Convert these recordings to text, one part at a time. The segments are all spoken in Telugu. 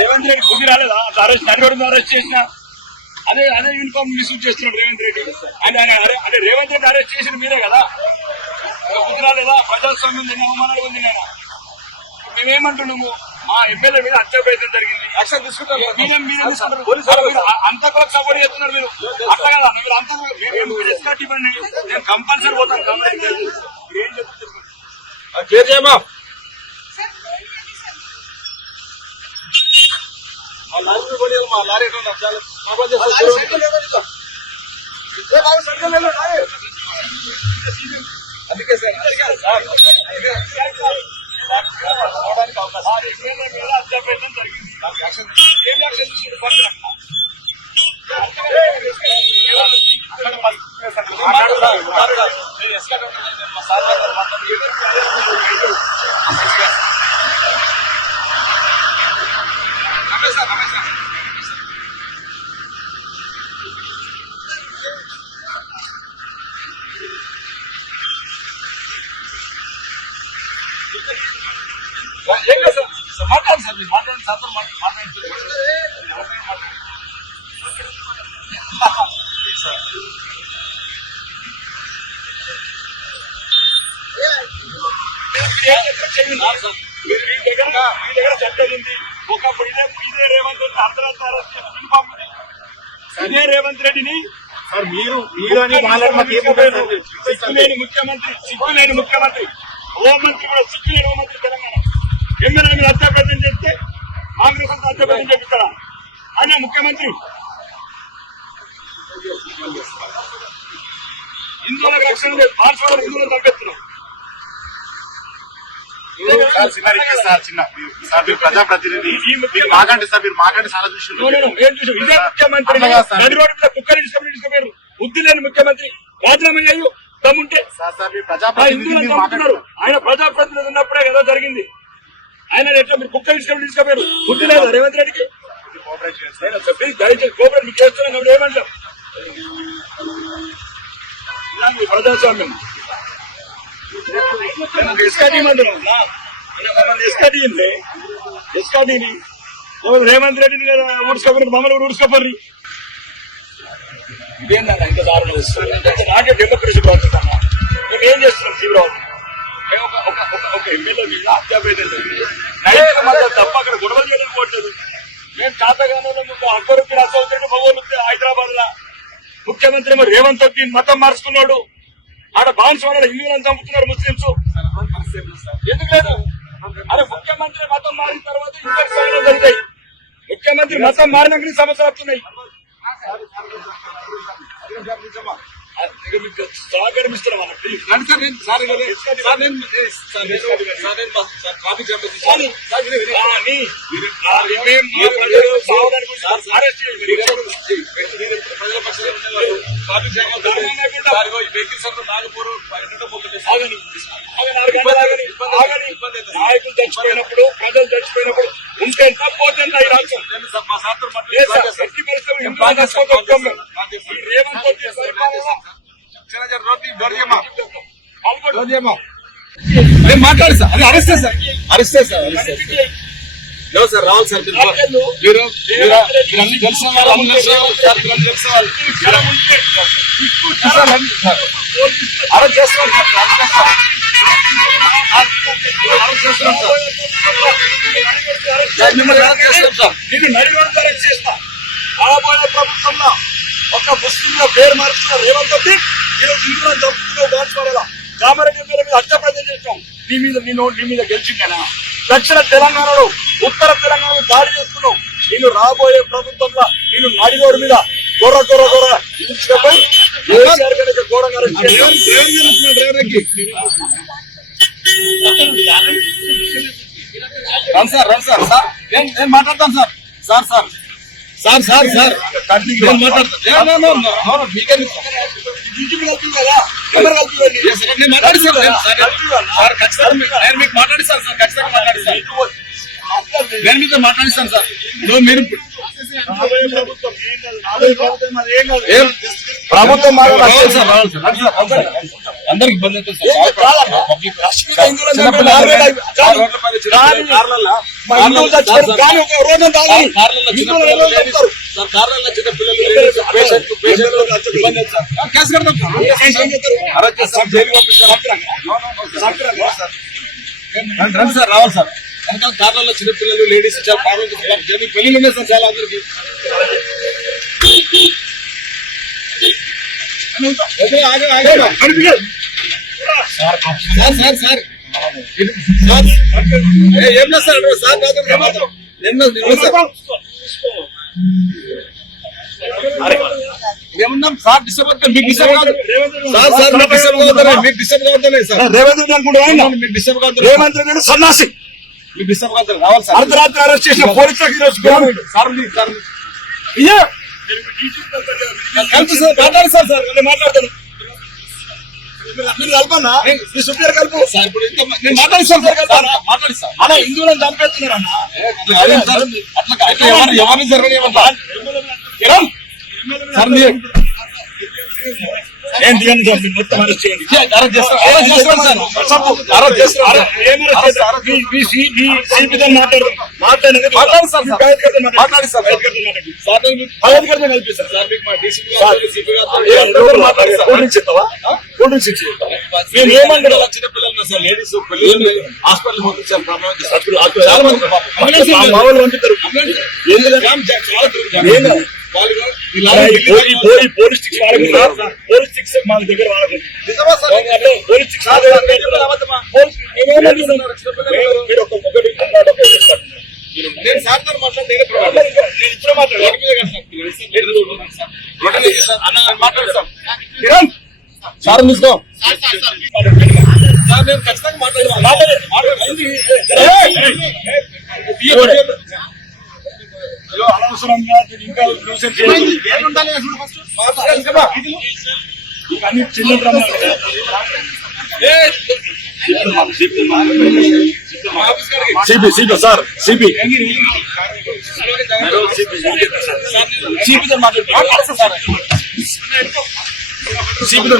రేవంత్ రెడ్డి బుద్ధి రాలేదా? అరెస్ట్ అరెస్ట్ చేసిన అదే యూనిఫామ్ మిస్యూజ్ చేస్తున్నాడు రేవంత్ రెడ్డి. అంటే రేవంత్ రెడ్డి అరెస్ట్ చేసిన మీరే కదా, బుద్ధి రాలేదా? ప్రజాస్వామ్యం దీన్ని అవమానాలు ఉంది. నేను మేమేమంటున్నాము, మా ఎమ్మెల్యే మీద హత్య ప్రయత్నం జరిగింది, అంతకు సపోర్ట్ చేస్తున్నారు మీరు. అట్లా కదా మీరు అంతకు ఎస్కాట్ ఇవ్వండి, నేను కంపల్సరీ పోతాను. ఏం చెప్తున్నా మా లారీ అందుకే సార్ అత్యాపేతం జరిగింది. ఏం యాక్షన్ తీసుకుంటే ఏం లేదు సార్, మాట్లాడండి సార్, మీరు మాట్లాడండి సార్, మాట్లాడండి. మీ దగ్గర చట్టగింది ఒకప్పుడు ఇదే రేవంత్ రెడ్డి అర్ధరాత్రి అరెస్ట్ చేసి యూనిఫామ్ ఇదే రేవంత్ రెడ్డిని సార్ మీరు సిగ్గులేని ముఖ్యమంత్రి హోంమంత్రి కూడా సిగ్గులేని హోంమంత్రి తెలంగాణ ఎమ్మెల్యే మీరు హత్యాప్రయత్నం చేస్తే కాంగ్రెస్ అంతా హత్యాప్రయత్నం చేపిస్తారా? ఆయన ముఖ్యమంత్రి హిందువులకు రక్షణ లేదు, పార్శ్వాలు హిందువులను తగ్గిస్తున్నాం. ప్రజాప్రతినిధి మాకంటే సార్ మీరు మాకంటే చాలా చూసారు. ఇదే ముఖ్యమంత్రి నడి రోడ్డు మీద కుక్కలు తీసుకుపోయారు. బుద్ధి లేని ముఖ్యమంత్రి రాజీనామా చేయు దమ్ముంటే. ఆయన ప్రజాప్రతినిధి ఉన్నప్పుడే కదా జరిగింది. ఆయన ఎట్లా మీరు కుక్కలు తీసుకుపోయారు? బుద్ధి లేదా రేవంత్ రెడ్డికి? దయచేసి కోపరేట్ మీకు చేస్తున్నాం కాబట్టి ఏమంటాం? ప్రజాస్వామ్యం ఎస్కాటీని రేవంత్ రెడ్డిని కదా ఊడ్చుకోపోయి మమ్మల్ని ఊడ్చుకోపోయి ఇదేందన్నా ఇంత దారుణం వస్తుంది. నాకే డెమోక్రసీ బాగుంటుందన్నా. మేము ఏం చేస్తున్నాం? తీవ్రవాదం ఒక ఎమ్మెల్యే మీద హత్యాపేతం తప్ప అక్కడ గొడవలు చేయడం పోవట్లేదు. మేము చాతగానే అక్బరుద్దీన్ అసౌద్దీన్ భగవన్ హైదరాబాద్ లా ముఖ్యమంత్రి ఏమో రేవంత్ రెడ్డి మతం మార్చుకున్నాడు. ఆడ బాన్స్వాడ హిందువులను చంపుతున్నారు ముస్లింస్. ఎందుకు లేదు? అరే ముఖ్యమంత్రి మతం మారిన తర్వాత ఇంటర్ సగం జరుగుతాయి. ముఖ్యమంత్రి మతం మారినాక సమస్యలు వస్తున్నాయి. సహకరిస్తున్నాం అన్న ప్లీజ్. నాయకులు చచ్చిపోయినప్పుడు ప్రజలు చచ్చిపోయినప్పుడు ఉంటే ఎంత పోతే ఈ రాష్ట్రం ఎట్టి పరిస్థితులు మాట్లాడు సార్, అది అరెస్టే సార్, అరెస్టే సార్, అరెస్టే సార్. రావాలి సార్, మీరు అన్ని కలిసిన వాళ్ళు అరెస్ట్ చేస్తున్నారు. నేను నడిగొడుతూ అరెస్ట్ చేస్తా. రాబోయే ప్రభుత్వంలో ఒక ముస్లింల పేరు మార్చుకున్న రేవంత్ రెడ్డి ఈరోజు హిందువులను చంపుతున్నావు. బాన్స్వాడలో కామారెడ్డి ఎమ్మెల్యే మీద హత్యాప్రయత్నం చేస్తాం. నీ మీద గెలిచిందనా? దక్షిణ తెలంగాణలో ఉత్తర తెలంగాణలో దాడి చేస్తున్నావు. నేను రాబోయే ప్రభుత్వంలో నేను నడిగోడు మీద గొర్ర హింసపై ఘోరంగా నేను మాట్లాడతాను సార్. సార్ నేను మీతో మాట్లాడిస్తాను సార్. మీరు ప్రభుత్వం అందరికి ఇబ్బంది అవుతుంది. మా హిందువులు చచ్చిపోయారు కానీ ఒక రోజంతా ఆగరు. కార్లలో చిన్న హిందువులు పిల్లలు రోజు చంపుతారు. సార్ కార్లలో చిన్న పిల్లలు పేషెంట్ ఇబ్బంది అవుతుంది సార్. కేసు కడతాం సార్. అరెస్ట్ చేస్తాం, జైలు పంపిస్తాం. రండి సార్, రావాలి సార్. వెనకాల కార్లలో చిన్న పిల్లలు లేడీస్ చాలా ప్రాబ్లమ్ పెళ్లి ఉన్నాయి సార్ చాలా అందరికి. సార్ సార్ సార్ ఏం లేదు సార్ సార్ ఏమన్నాం సార్ డిస్టర్బ్ అవుతారు మీకు డిస్టర్బ్ కాదు సార్ సార్ మీకు డిస్టర్బ్ అవుతారు మీకు డిస్టర్బ్ అవుతున్నాయి సార్ రేవంత్ రెడ్డి అనుకుంటున్నా మీకు డిస్టర్బ్ అవుతారు రేవంత్ రెడ్డి సన్నాసి మీకు డిస్టర్బ్ అవుతారు రావాలి సార్ అర్ధరాత్రి అరెస్ట్ చేసిన పోలీసులకు ఈరోజు సార్ మీకు సార్ ఇయ్యా కలిపి సార్ మాట్లాడు సార్ సార్ నేను మాట్లాడతాను మీరు కలపన్నా మీ సుప్రీం కలుపు సార్ ఇప్పుడు నేను మాట్లాడిస్తాను సార్ కదా మాట్లాడిస్తాను అలా హిందువులను చంపేస్తున్నారు అన్న అట్లా ఎవరిని జరగనివ్వండి సార్ మీరు ఏంటి అని చెప్పి మొత్తం అరెస్ట్ చేయండి అరెస్ట్ చేస్తాం సార్ అరెస్ట్ చేస్తాం మాట్లాడిస్తాం సార్ మాట్లాడిస్తాం సార్ మీకు మా డీసీపీ చిన్నపిల్లలు సార్ లేడీస్ పిల్లలు హాస్పిటల్ పంపించారు ప్రాబ్లం చాలా మంది పోలీస్ స్టిక్స్ మా దగ్గర నేను సార్ తో మాట్లాడతాం సార్ తీసుకో సార్ నేను ఖచ్చితంగా అనవసరంగా ఇంకా అన్ని చిన్న సిపి సార్ సిపి సిపితో మాట్లాడుతున్నారు సార్ సిపితో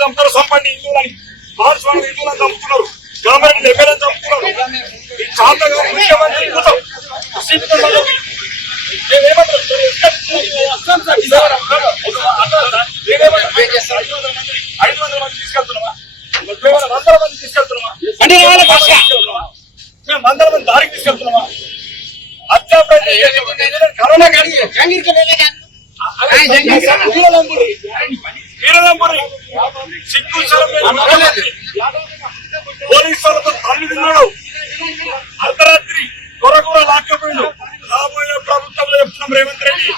చంపుతారు సంపండి హిందువులని మహాస్వామి హిందువులను చంపుతున్నారు గవర్నమెంట్ ఎమ్మెల్యేలను చంపుతున్నారు ఈ చాంతగా ముఖ్యమంత్రి తీసుకెళ్తున్నామా 100 మంది తీసుకెళ్తున్నామా అంటే 100 మంది దారికి తీసుకెళ్తున్నామా కరోనా సిగ్గు పోలీసులతో తల్లి తిన్నాడు అర్ధరాత్రి కొరకొర లాక్కపోయిండు రాబోయే ప్రభుత్వంలో చెప్తున్నాం రేవంత్ రెడ్డి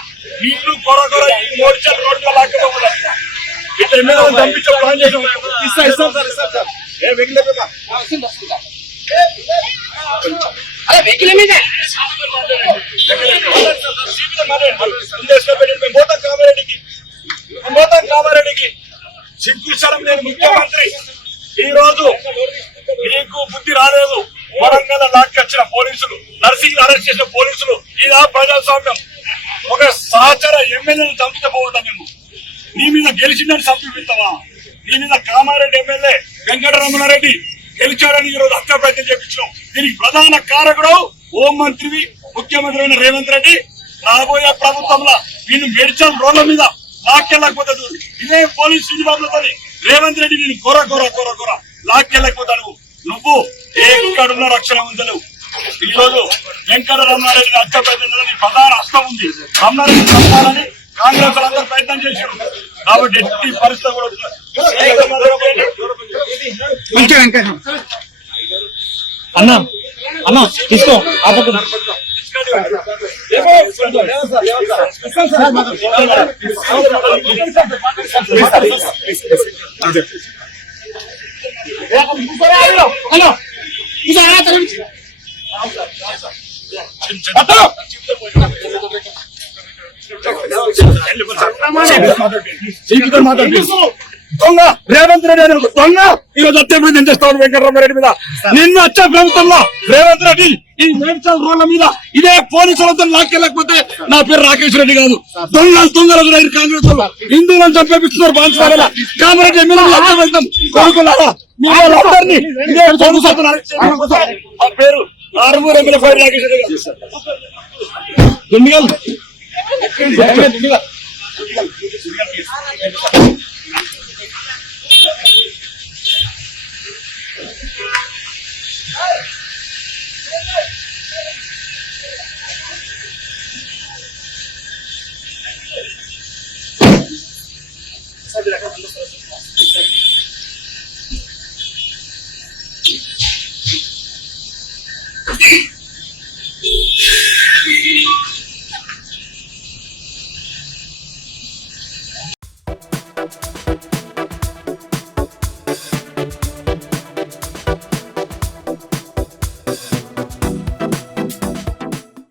నీళ్లు కొరకొర మోర్చాలు రోడ్లు లాక్కపోవాలి ఇట్లా ఎమ్మెల్యే పంపించే ప్లాన్ చేసాం ఇస్తాం సార్ ఏ వెహికల్ కామారెడ్డికి సిగ్గుచరం లేని ముఖ్యమంత్రి ఈ రోజు మీకు బుద్ధి రాలేదు వరంగల్ లాక్కొచ్చిన పోలీసులు నర్సింగ్ అరెస్ట్ చేసిన పోలీసులు ఇదా ప్రజాస్వామ్యం ఒక సహచర ఎమ్మెల్యేను చంపితే పోవద్దా మేము నీ మీద గెలిచిందని చంపిస్తావా నీ మీద కామారెడ్డి ఎమ్మెల్యే వెంకటరమణారెడ్డి గెలిచాడని ఈ రోజు హత్య ప్రయత్నం చేపించాం దీనికి ప్రధాన కారకుడు హోం మంత్రివి ముఖ్యమంత్రి అయిన రేవంత్ రెడ్డి రాబోయే ప్రభుత్వంలో వీళ్ళు మెడిచల్ రోడ్ల మీద లాక్కెళ్ళకపోతే ఇదే పోలీస్ శ్రీనివాసులతో రేవంత్ రెడ్డి నేను కొర లాక్కెళ్ళకపోతాడు నువ్వు ఎక్కడున్న రక్షణ ఉందలేవు ఈ రోజు వెంకటరమణారెడ్డిని హత్య ప్రయత్నం ప్రధాన హస్తం ఉంది రమణారెడ్డి చంపాలని కాంగ్రెస్ అందరూ ప్రయత్నం చేశారు కాబట్టి ఎట్టి పరిస్థితి అన్నా అన్నా తీసుకో మాట్లాడు దొంగ రేవంత్ రెడ్డి అనే ఒక దొంగ ఈరోజు అత్యభివృద్ధి చేస్తాడు వెంకటరామారెడ్డి మీద. నిన్ను వచ్చే ప్రభుత్వంలో రేవంత్ రెడ్డి ఈ మేడ్చల్ రోడ్ల మీద ఇదే పోలీసులతో లాక్కెళ్ళకపోతే నా పేరు రాకేష్ రెడ్డి కాదు. దొంగలకు రైతు కాంగ్రెస్ వాళ్ళు హిందువులను చంపేపిస్తున్నారు. బాన్సాల కామారెడ్డి ఎమ్మెల్యేలు అత్యవసరం కొడుకులారా మీ వాళ్ళందరినీ ఇదే పోలీసులతో ఆ పేరు ఆరుమూరు ఎమ్మెల్యే ఫైర్ రాకేష్ రెడ్డి గారు. దుండిగల్